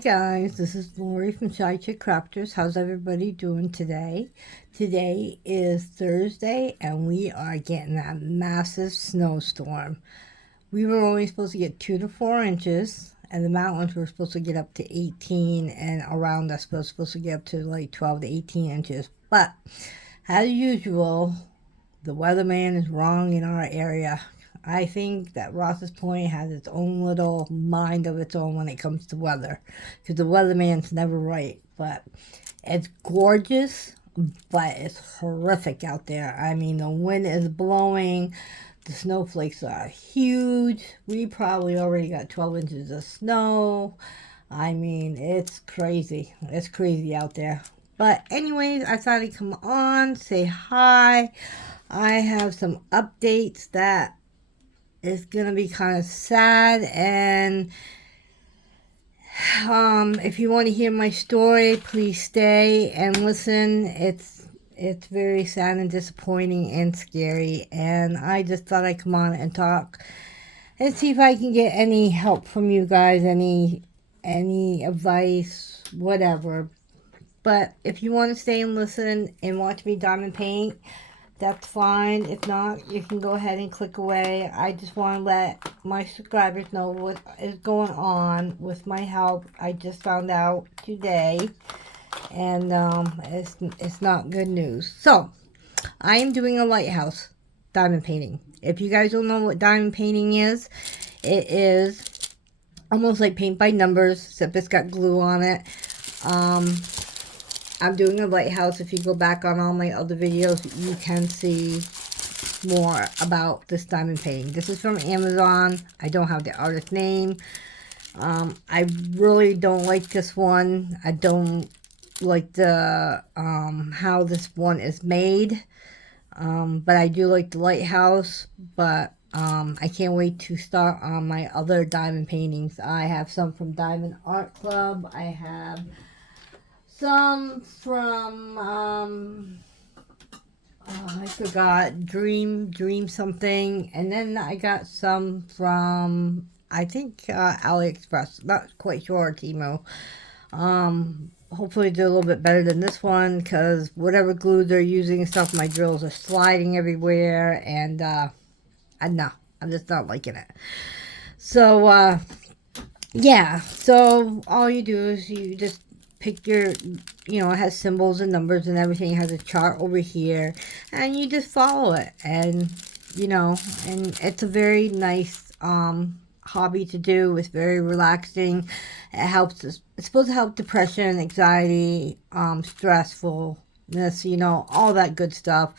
guys, this is Lori from Shy Chick Crafters. How's everybody doing today? Today is Thursday and we are getting that massive snowstorm. We were only supposed to get 2 to 4 inches, and the mountains were supposed to get up to 18, and around us was supposed to get up to like 12 to 18 inches. But as usual, the weatherman is wrong in our area. I think that Ross's Point has its own little mind of its own when it comes to weather, because the weatherman's never right. But it's gorgeous, but it's horrific out there. I mean, the wind is blowing. The snowflakes are huge. We probably already got 12 inches of snow. I mean, it's crazy. It's crazy out there. But anyways, I thought I'd come on, say hi. I have some updates that is going to be kind of sad, and if you want to hear my story, please stay and listen. It's very sad and disappointing and scary, and I just thought I'd come on and talk and see if I can get any help from you guys, any advice, whatever. But if you want to stay and listen and watch me diamond paint, that's fine. If not, you can go ahead and click away. I just want to let my subscribers know what is going on with my help. I just found out today, and it's not good news. So, I am doing a lighthouse diamond painting. If you guys don't know what diamond painting is, it is almost like paint by numbers, except it's got glue on it. I'm doing a lighthouse. If you go back on all my other videos, you can see more about this diamond painting. This is from Amazon. I don't have the artist name. I really don't like this one. I don't like the how this one is made. But I do like the lighthouse. But I can't wait to start on my other diamond paintings. I have some from Diamond Art Club. I have some from I forgot, dream something, and then I got some from, I think, AliExpress. Not quite sure, Timo. Hopefully they're a little bit better than this one, because whatever glue they're using and stuff, my drills are sliding everywhere, and I'm just not liking it. So yeah, so all you do is you just pick your, it has symbols and numbers and everything. It has a chart over here, and you just follow it, and and it's a very nice hobby to do. It's very relaxing. It helps us. It's supposed to help depression, anxiety, stressfulness, all that good stuff.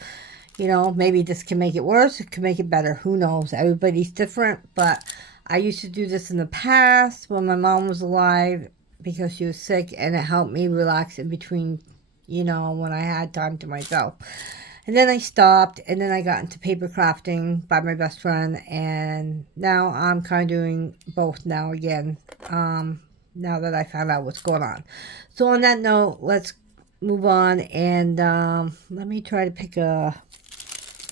Maybe this can make it worse, it can make it better, who knows. Everybody's different. But I used to do this in the past when my mom was alive, because she was sick, and it helped me relax in between, when I had time to myself. And then I stopped, and then I got into paper crafting by my best friend, and now I'm kind of doing both now again, now that I found out what's going on. So on that note, let's move on, and let me try to pick a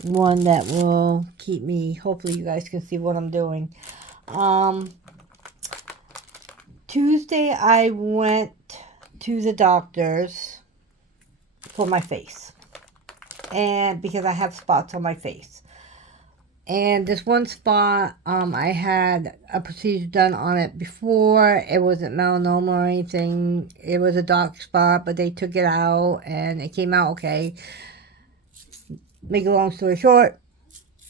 one that will keep me, hopefully you guys can see what I'm doing. Tuesday, I went to the doctor's for my face, and because I have spots on my face, and this one spot, I had a procedure done on it before. It wasn't melanoma or anything. It was a dark spot, but they took it out, and it came out okay. Make a long story short,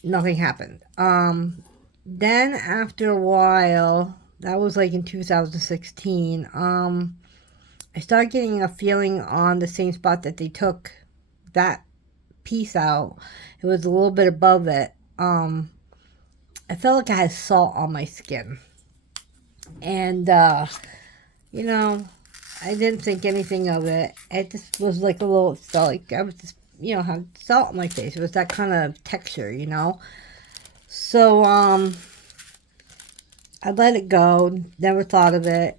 nothing happened. Then after a while, that was like in 2016, I started getting a feeling on the same spot that they took that piece out. It was a little bit above it. I felt like I had salt on my skin. And, I didn't think anything of it. It just was like a little, felt like I was just, had salt on my face. It was that kind of texture, So, I let it go, never thought of it.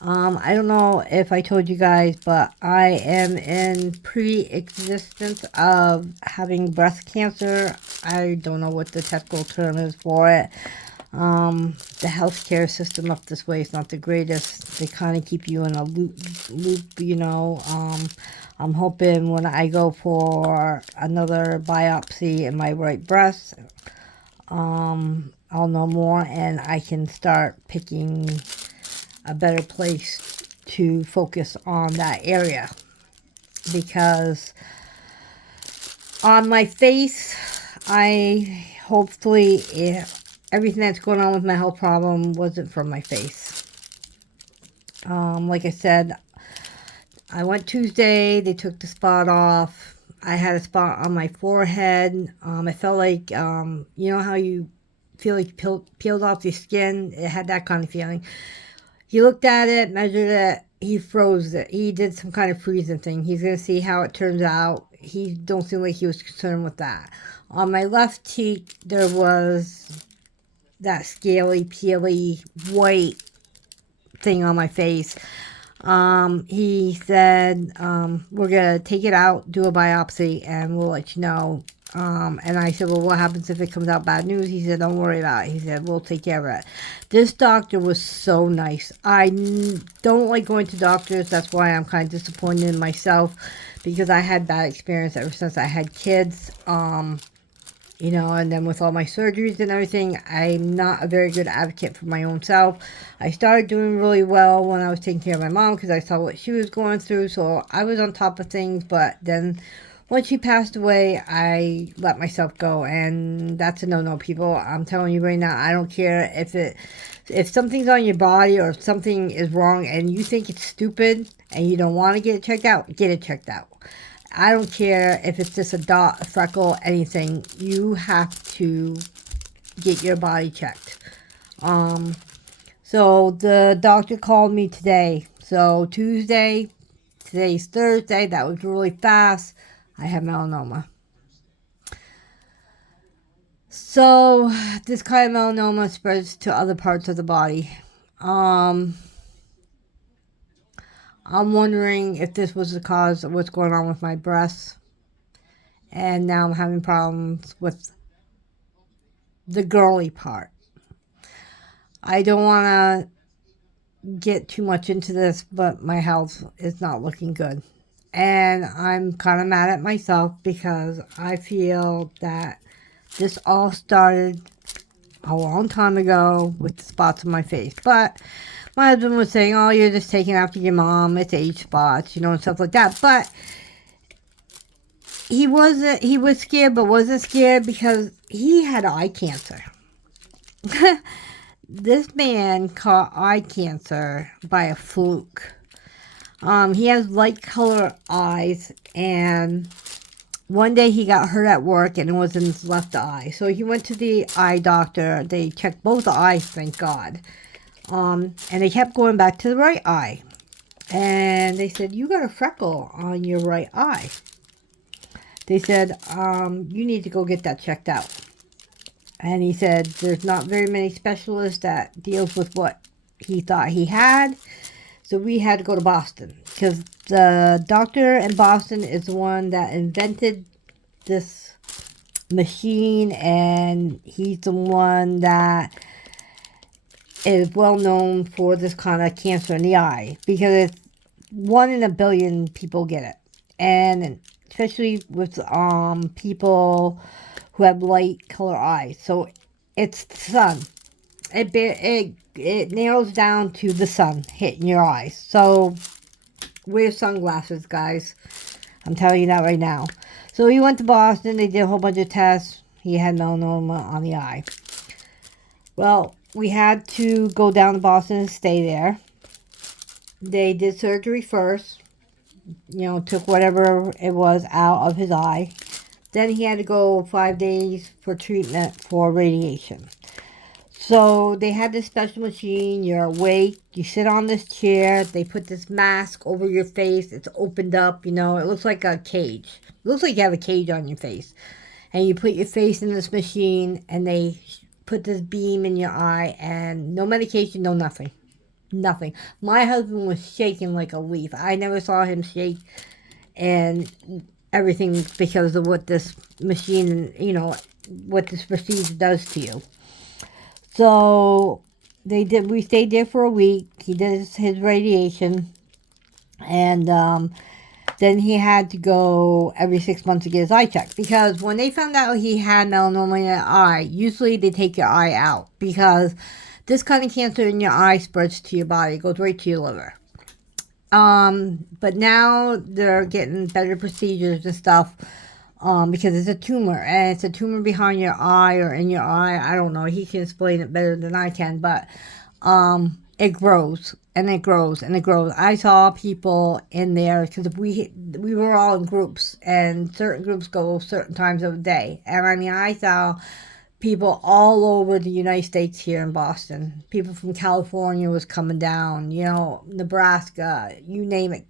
I don't know if I told you guys, but I am in pre-existence of having breast cancer. I don't know what the technical term is for it. The healthcare system up this way is not the greatest. They kind of keep you in a loop, you know. I'm hoping when I go for another biopsy in my right breast, I'll know more and I can start picking a better place to focus on that area. Because on my face, everything that's going on with my health problem wasn't from my face. Like I said, I went Tuesday, they took the spot off. I had a spot on my forehead. I felt like, you know how you feel like peeled off your skin? It had that kind of feeling. He looked at it, measured it, he froze it. He did some kind of freezing thing. He's going to see how it turns out. He don't seem like he was concerned with that. On my left cheek, there was that scaly, peely, white thing on my face. He said, we're going to take it out, do a biopsy, and we'll let you know. And I said, well, what happens if it comes out bad news? He said, don't worry about it. He said, we'll take care of it. This doctor was so nice. I don't like going to doctors. That's why I'm kind of disappointed in myself, because I had bad experience ever since I had kids. You know, and then with all my surgeries and everything, I'm not a very good advocate for my own self. I started doing really well when I was taking care of my mom because I saw what she was going through, so I was on top of things. But then once she passed away, I let myself go, and that's a no-no, people. I'm telling you right now, I don't care if something's on your body or if something is wrong and you think it's stupid and you don't want to get it checked out, get it checked out. I don't care if it's just a dot, a freckle, anything. You have to get your body checked. So the doctor called me today. So Tuesday, today's Thursday. That was really fast. I have melanoma. So this kind of melanoma spreads to other parts of the body. I'm wondering if this was the cause of what's going on with my breasts. And now I'm having problems with the girly part. I don't want to get too much into this, but my health is not looking good. And I'm kind of mad at myself because I feel that this all started a long time ago with the spots on my face. But my husband was saying, oh, you're just taking after your mom. It's age spots, you know, and stuff like that. But he was scared, but wasn't scared because he had eye cancer. This man caught eye cancer by a fluke. He has light color eyes, and one day he got hurt at work and it was in his left eye. So he went to the eye doctor. They checked both eyes, thank God. And they kept going back to the right eye. And they said, you got a freckle on your right eye. They said, you need to go get that checked out. And he said, there's not very many specialists that deals with what he thought he had. So we had to go to Boston. Because the doctor in Boston is the one that invented this machine. And he's the one that is well known for this kind of cancer in the eye, because it's 1 in a billion people get it, and especially with people who have light color eyes. So it's the sun. It narrows down to the sun hitting your eyes. So wear sunglasses, guys. I'm telling you that right now. So he went to Boston. They did a whole bunch of tests. He had melanoma on the eye. Well, we had to go down to Boston and stay there. They did surgery first. You know, took whatever it was out of his eye. Then he had to go 5 days for treatment for radiation. So they had this special machine. You're awake. You sit on this chair. They put this mask over your face. It's opened up, you know. It looks like a cage. It looks like you have a cage on your face. And you put your face in this machine, and they put this beam in your eye, and no medication, no nothing. Nothing. My husband was shaking like a leaf. I never saw him shake and everything because of what this machine, you know, what this procedure does to you. So we stayed there for a week. He did his radiation, and then he had to go every 6 months to get his eye checked, because when they found out he had melanoma in the eye, usually they take your eye out, because this kind of cancer in your eye spreads to your body. It goes right to your liver. But now they're getting better procedures and stuff, because it's a tumor, and it's a tumor behind your eye or in your eye. I don't know. He can explain it better than I can, but it grows and it grows and it grows. I saw people in there, because we were all in groups, and certain groups go certain times of the day. And I mean, I saw people all over the United States here in Boston. People from California was coming down, Nebraska, you name it.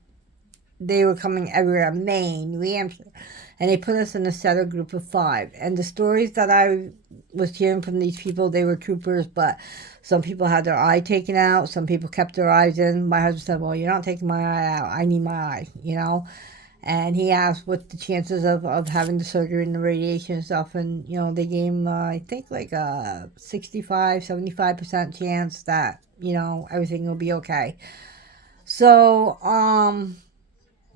They were coming everywhere, Maine, New Hampshire. And they put us in a set of group of 5. And the stories that I was hearing from these people, they were troopers, but some people had their eye taken out. Some people kept their eyes in. My husband said, well, you're not taking my eye out. I need my eye. And he asked what the chances of having the surgery and the radiation and stuff. And, they gave him, I think, like a 65, 75% chance that, everything will be okay. So,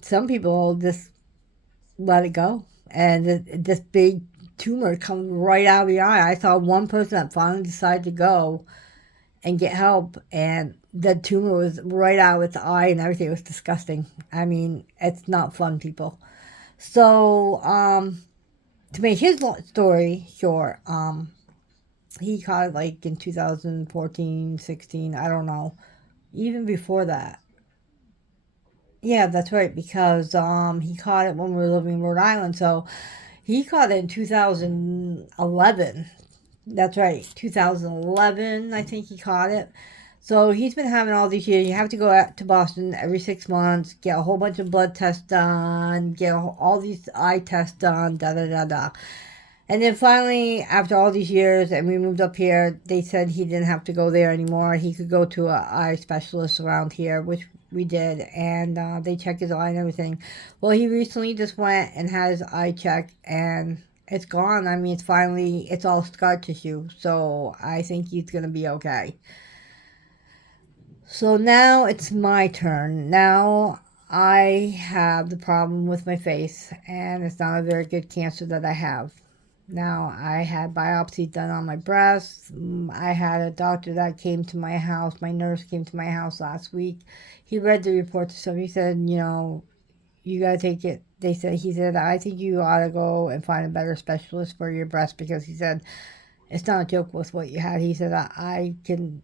some people just let it go. And this big tumor comes right out of your eye. I saw one person that finally decided to go and get help, and the tumor was right out with the eye and everything. It was disgusting. I mean, it's not fun, people. So, to make his story short, he caught it like in 2014, 16, I don't know, even before that. Yeah, that's right, because he caught it when we were living in Rhode Island. So he caught it in 2011. That's right, 2011, I think he caught it. So he's been having all these years. You have to go out to Boston every 6 months, get a whole bunch of blood tests done, get all these eye tests done, da da da da. And then finally, after all these years, and we moved up here, they said he didn't have to go there anymore. He could go to an eye specialist around here, which we did, and they checked his eye and everything. Well, he recently just went and had his eye checked, and it's gone. I mean, it's all scar tissue, so I think he's going to be okay. So now it's my turn. Now I have the problem with my face, and it's not a very good cancer that I have. Now, I had biopsies done on my breasts. I had a doctor that came to my house. My nurse came to my house last week. He read the report, so he said, you got to take it. He said, I think you ought to go and find a better specialist for your breast, because he said, it's not a joke with what you had. He said, I can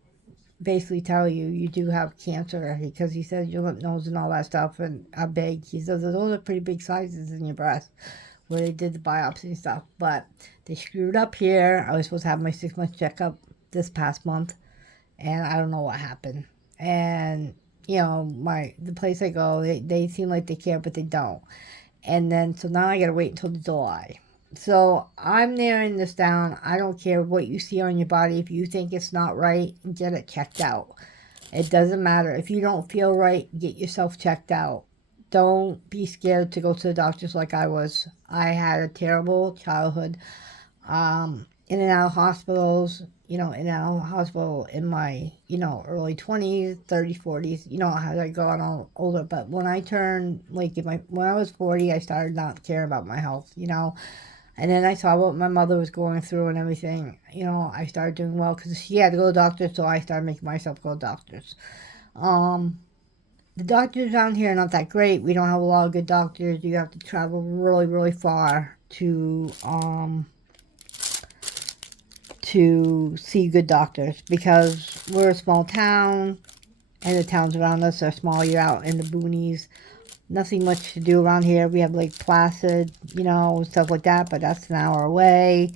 basically tell you do have cancer, because he said your lymph nodes and all that stuff and are big. He said, those are pretty big sizes in your breast, where they did the biopsy and stuff. But they screwed up here. I was supposed to have my 6-month checkup this past month, and I don't know what happened. And the place I go, they seem like they care, but they don't. And then so now I gotta wait until July. So I'm narrowing this down. I don't care what you see on your body. If you think it's not right, get it checked out. It doesn't matter. If you don't feel right, get yourself checked out. Don't be scared to go to the doctors like I was. I had a terrible childhood. In and out of hospitals, in and out of hospital in my, early 20s, 30s, 40s, as I go on older. But when I turned, when I was 40, I started not caring about my health, And then I saw what my mother was going through and everything. I started doing well because she had to go to the doctor, so I started making myself go to doctors. The doctors around here are not that great. We don't have a lot of good doctors. You have to travel really, really far to see good doctors, because we're a small town and the towns around us are small. You're out in the boonies. Nothing much to do around here. We have Lake Placid, stuff like that, but that's an hour away,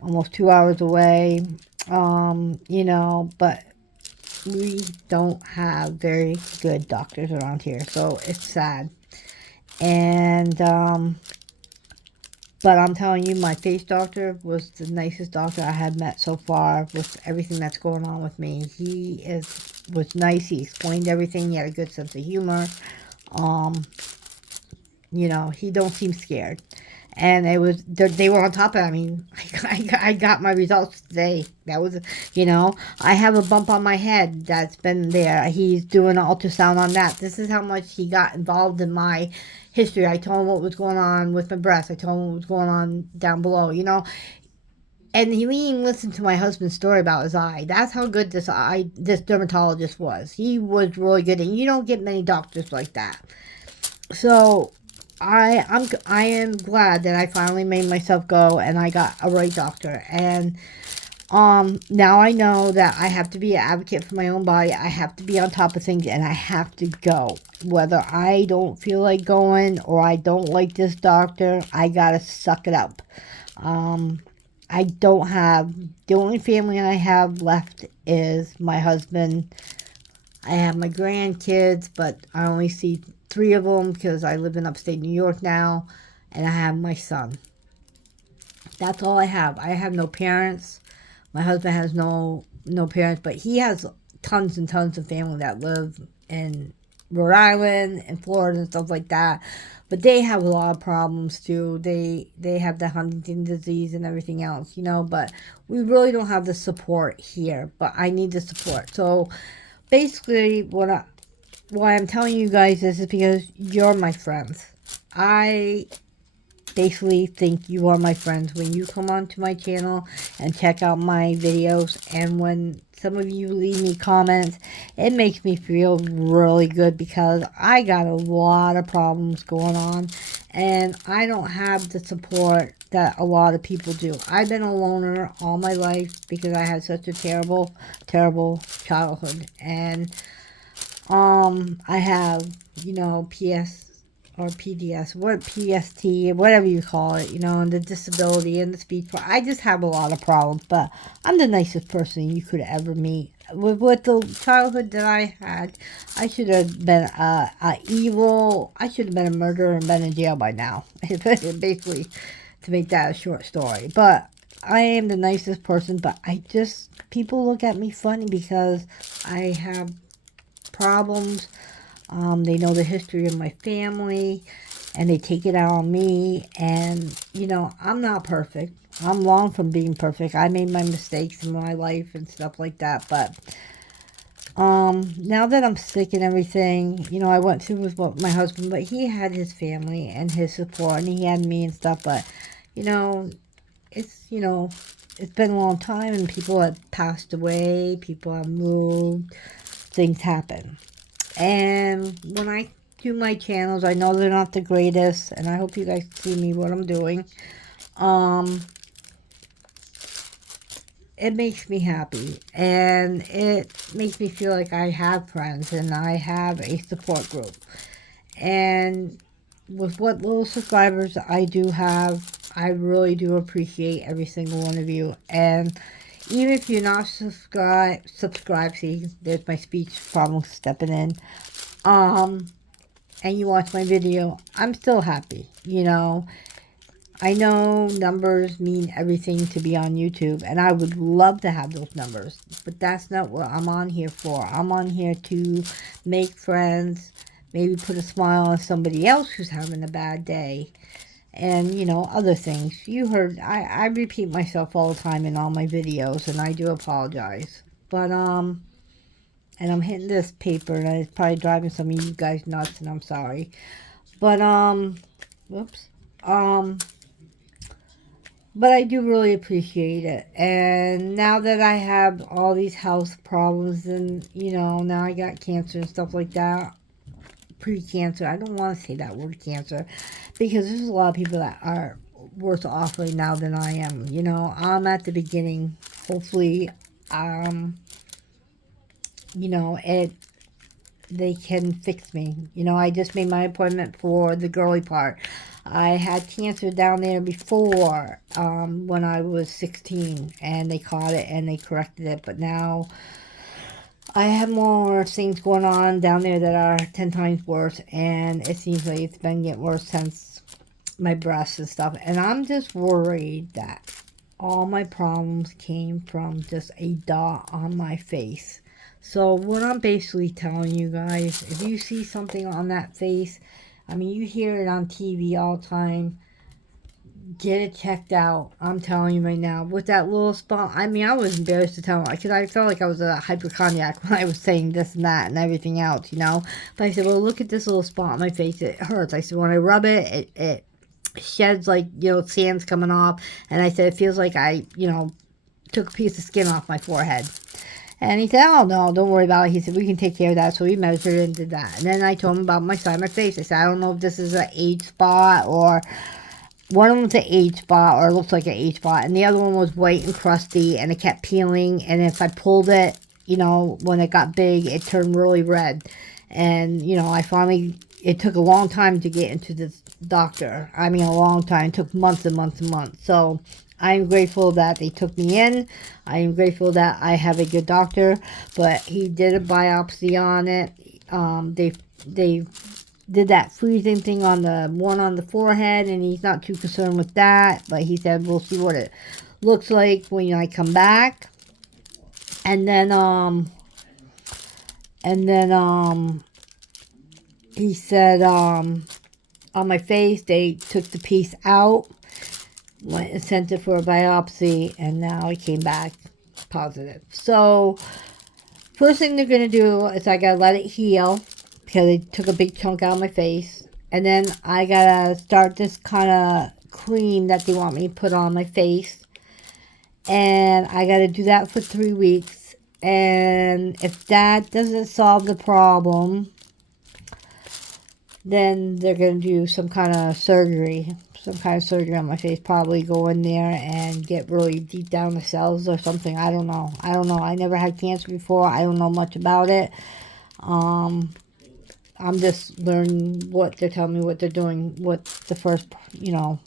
almost 2 hours away. But we don't have very good doctors around here, so it's sad. And but I'm telling you, my face doctor was the nicest doctor I had met so far with everything that's going on with me. He was nice. He explained everything. He had a good sense of humor. He don't seem scared. and they were on top of it. I mean, I got my results today. That was, I have a bump on my head that's been there. He's doing an ultrasound on that. This is how much he got involved in my history. I told him what was going on with my breast. I told him what was going on down below, and he even listened to my husband's story about his eye. That's how good this dermatologist was. He was really good, and you don't get many doctors like that. So I am glad that I finally made myself go and I got a right doctor. And now I know that I have to be an advocate for my own body. I have to be on top of things, and I have to go. Whether I don't feel like going or I don't like this doctor, I gotta suck it up. I don't have, the only family I have left is my husband. I have my grandkids, but I only see 3 of them because I live in upstate New York now, and I have my son. That's all I have. I have no parents. My husband has no parents, but he has tons and tons of family that live in Rhode Island and Florida and stuff like that. But they have a lot of problems too. They have the Huntington disease and everything else, but we really don't have the support here. But I need the support. So basically why I'm telling you guys this is because you're my friends. I basically think you are my friends when you come onto my channel and check out my videos, and when some of you leave me comments, it makes me feel really good because I got a lot of problems going on and I don't have the support that a lot of people do. I've been a loner all my life because I had such a terrible childhood, and I have, PS or PDS, PST, whatever you call it, and the disability and the speech. I just have a lot of problems, but I'm the nicest person you could ever meet. With the childhood that I had, I should have been evil. I should have been a murderer and been in jail by now. Basically, to make that a short story. But I am the nicest person, but people look at me funny because I have problems. They know the history of my family, and they take it out on me. And, I'm not perfect. I'm long from being perfect. I made my mistakes in my life and stuff like that. But now that I'm sick and everything, I went through with my husband, but he had his family and his support, and he had me and stuff. But, it's, it's been a long time, and people have passed away. People have moved. Things happen. And when I do my channels, I know they're not the greatest, and I hope you guys see me what I'm doing. It makes me happy, and it makes me feel like I have friends and I have a support group. And with what little subscribers I do have, I really do appreciate every single one of you. And even if you're not subscribe, see, there's my speech problem stepping in. And you watch my video, I'm still happy, I know numbers mean everything to be on YouTube, and I would love to have those numbers, but that's not what I'm on here for. I'm on here to make friends, maybe put a smile on somebody else who's having a bad day, and, other things. You heard, I repeat myself all the time in all my videos, and I do apologize. But, and I'm hitting this paper, and it's probably driving some of you guys nuts, and I'm sorry. But, whoops. But I do really appreciate it. And now that I have all these health problems, and, now I got cancer and stuff like that, pre-cancer, I don't want to say that word cancer, because there's a lot of people that are worse off right now than I am. I'm at the beginning. Hopefully, they can fix me. I just made my appointment for the girly part. I had cancer down there before, when I was 16, and they caught it and they corrected it, but now I have more things going on down there that are 10 times worse, and it seems like it's been getting worse since my breasts and stuff, and I'm just worried that all my problems came from just a dot on my face. So what I'm basically telling you guys, if you see something on that face, I mean, you hear it on TV all the time, Get it checked out. I'm telling you right now. With that little spot, I mean, I was embarrassed to tell him because I felt like I was a hypochondriac when I was saying this and that and everything else, you know. But I said, well, look at this little spot on my face. It hurts. I said, when I rub it, it sheds like, you know, sand's coming off. And I said, it feels like I, you know, took a piece of skin off my forehead. And he said, oh, no, don't worry about it. He said, we can take care of that. So we measured and did that. And then I told him about my side of my face. I said, I don't know if this is an age spot or one of them's an age spot, or it looks like an age spot, and the other one was white and crusty, and it kept peeling, and if I pulled it, you know, when it got big, it turned really red. And, you know, it took a long time to get into this doctor. I mean, a long time. It took months and months and months. So I'm grateful that they took me in. I am grateful that I have a good doctor, but he did a biopsy on it. They did that freezing thing on the one on the forehead, and he's not too concerned with that, but he said we'll see what it looks like when I come back. And then he said on my face they took the piece out, went and sent it for a biopsy, and now it came back positive. So first thing they're gonna do is I gotta let it heal, because they took a big chunk out of my face. And then I gotta start this kind of cream that they want me to put on my face. And I gotta do that for 3 weeks. And if that doesn't solve the problem, then they're gonna do some kind of surgery. Some kind of surgery on my face. Probably go in there and get really deep down the cells or something. I don't know. I never had cancer before. I don't know much about it. I'm just learning what they're telling me, what they're doing, what the first, you know,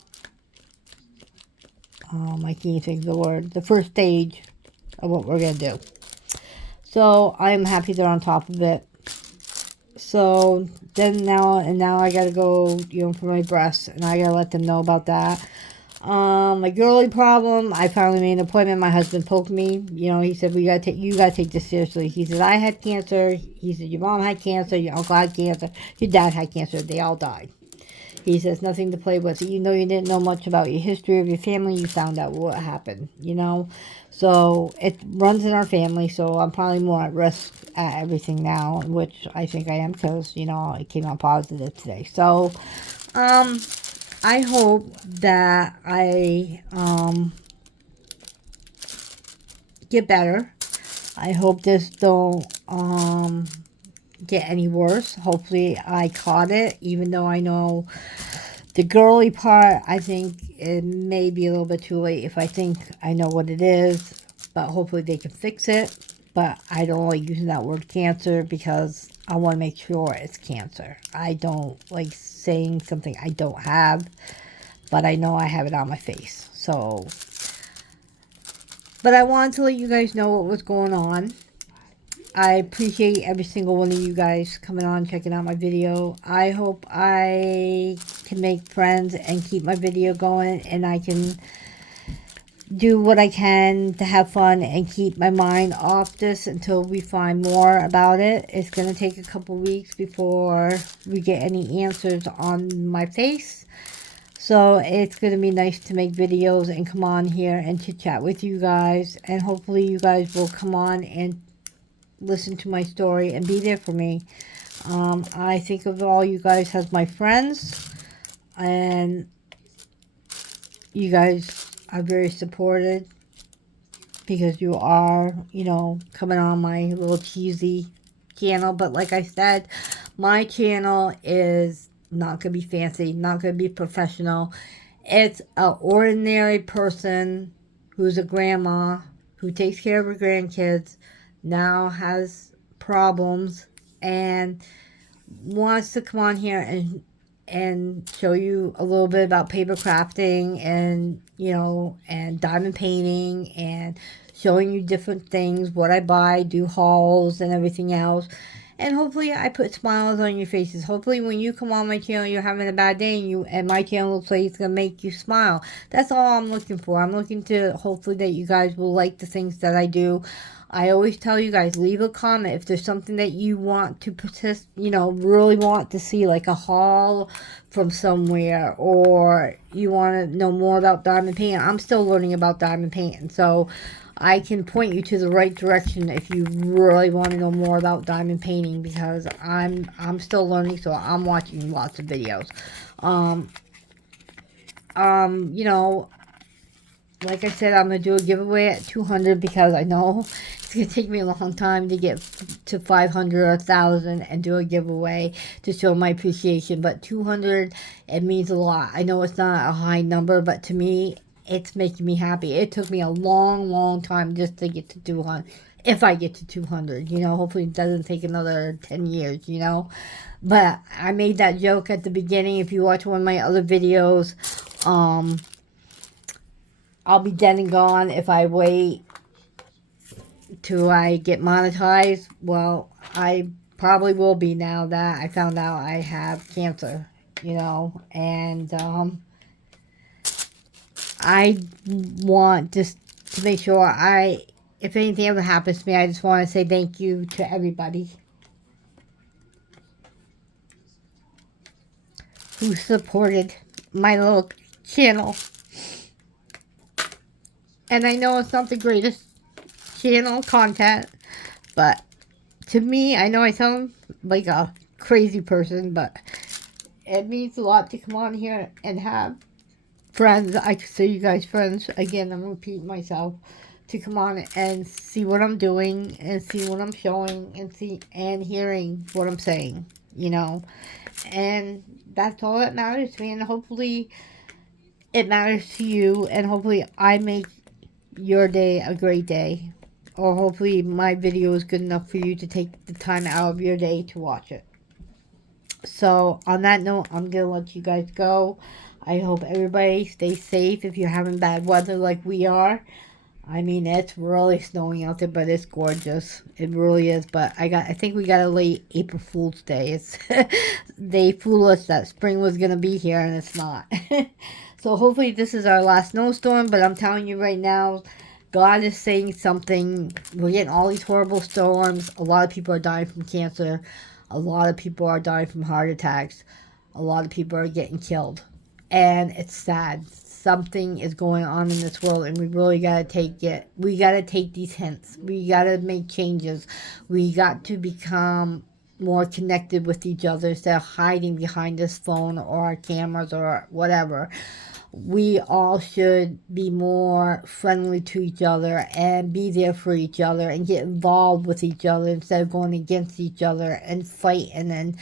I can't think of the word, the first stage of what we're going to do. So I'm happy they're on top of it. So then now I got to go, you know, for my breasts, and I got to let them know about that. My girly problem, I finally made an appointment. My husband poked me. You know, he said, you gotta take this seriously. He said, I had cancer. He said, your mom had cancer, your uncle had cancer, your dad had cancer. They all died. He says, nothing to play with. You know, you didn't know much about your history of your family. You found out what happened, you know. So it runs in our family, so I'm probably more at risk at everything now, which I think I am because, you know, it came out positive today. So, I hope that I get better. I hope this don't get any worse. Hopefully I caught it, even though I know the girly part, I think it may be a little bit too late if I think I know what it is, but hopefully they can fix it. But I don't like using that word cancer because I want to make sure it's cancer. I don't like saying something I don't have, but I know I have it on my face. So, but I wanted to let you guys know what was going on. I appreciate every single one of you guys coming on, checking out my video. I hope I can make friends and keep my video going, and I can do what I can to have fun and keep my mind off this until we find more about it. It's going to take a couple weeks before we get any answers on my face. So it's going to be nice to make videos and come on here and chit chat with you guys. And hopefully you guys will come on and listen to my story and be there for me. I think of all you guys as my friends. And you guys are very supported because you are, you know, coming on my little cheesy channel. But like I said, my channel is not going to be fancy, not going to be professional. It's an ordinary person who's a grandma who takes care of her grandkids, now has problems, and wants to come on here and show you a little bit about paper crafting and, you know, and diamond painting and showing you different things, what I buy, do hauls and everything else. and hopefully I put smiles on your faces. Hopefully when you come on my channel, you're having a bad day, and my channel looks like it's going to make you smile. That's all I'm looking for. I'm looking to hopefully that you guys will like the things that I do. I always tell you guys, leave a comment if there's something that you want to really want to see, like a haul from somewhere, or you want to know more about diamond painting. I'm still learning about diamond painting, so I can point you to the right direction if you really want to know more about diamond painting, because I'm still learning, so I'm watching lots of videos. You know, like I said, I'm going to do a giveaway at 200 because I know it's going to take me a long time to get to 500 or 1,000 and do a giveaway to show my appreciation. But 200, it means a lot. I know it's not a high number, but to me, it's making me happy. It took me a long, long time just to get to 200. If I get to 200, you know, hopefully it doesn't take another 10 years, you know. But I made that joke at the beginning. If you watch one of my other videos, I'll be dead and gone if I wait till I get monetized. Well, I probably will be now that I found out I have cancer, you know, and I want just to make sure if anything ever happens to me, I just want to say thank you to everybody who supported my little channel. And I know it's not the greatest channel content, but to me, I know I sound like a crazy person, but it means a lot to come on here and have friends. I consider you guys friends. Again, I'm repeating myself. To come on and see what I'm doing and see what I'm showing and hearing what I'm saying, you know. And that's all that matters to me, and hopefully it matters to you, and hopefully I make your day a great day, or hopefully my video is good enough for you to take the time out of your day to watch it. So on that note, I'm gonna let you guys go. I hope everybody stays safe if you're having bad weather like we are. I mean, it's really snowing out there, but it's gorgeous. It really is. But I think we got a late April Fool's Day. They fooled us that spring was gonna be here, and it's not. So hopefully this is our last snowstorm, but I'm telling you right now, God is saying something. We're getting all these horrible storms. A lot of people are dying from cancer. A lot of people are dying from heart attacks. A lot of people are getting killed. And it's sad. Something is going on in this world, and we really got to take it. We got to take these hints. We got to make changes. We got to become more connected with each other instead of hiding behind this phone or our cameras or whatever. We all should be more friendly to each other and be there for each other and get involved with each other instead of going against each other and fighting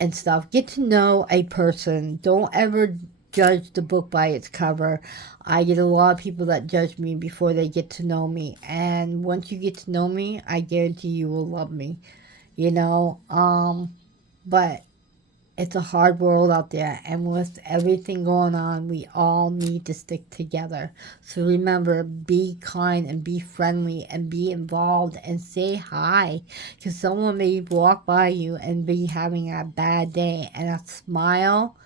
and stuff. Get to know a person. Don't ever judge the book by its cover. I get a lot of people that judge me before they get to know me. And once you get to know me, I guarantee you will love me. You know? But it's a hard world out there, and with everything going on, we all need to stick together. So remember, be kind and be friendly and be involved and say hi, because someone may walk by you and be having a bad day, and a smile,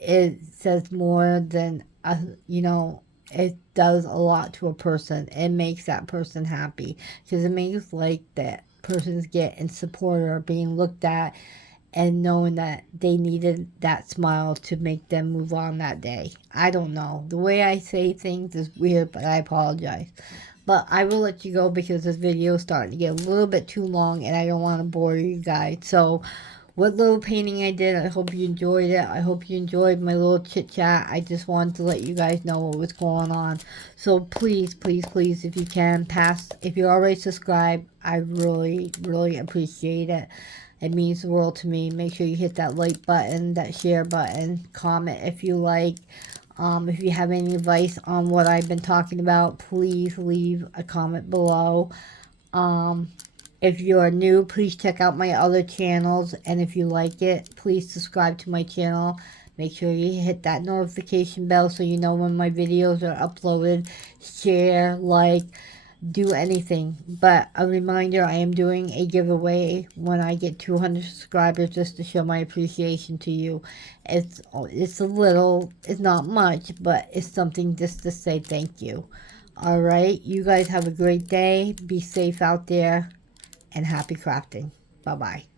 it says more than it does a lot to a person. It makes that person happy, because it makes like that person's getting support or being looked at, and knowing that they needed that smile to make them move on that day. I don't know. The way I say things is weird, but I apologize. But I will let you go because this video is starting to get a little bit too long, and I don't want to bore you guys. So, what little painting I did, I hope you enjoyed it. I hope you enjoyed my little chit chat. I just wanted to let you guys know what was going on. So please, please, please, if you can, if you're already subscribed, I really, really appreciate it. It means the world to me. Make sure you hit that like button, that share button, comment if you like. If you have any advice on what I've been talking about, please leave a comment below. If you're new, please check out my other channels. And if you like it, please subscribe to my channel. Make sure you hit that notification bell so you know when my videos are uploaded. Share, like, do anything. But a reminder, I am doing a giveaway when I get 200 subscribers, just to show my appreciation to you. It's a little, it's not much, but it's something just to say thank you. All right, you guys have a great day. Be safe out there, and happy crafting. Bye bye.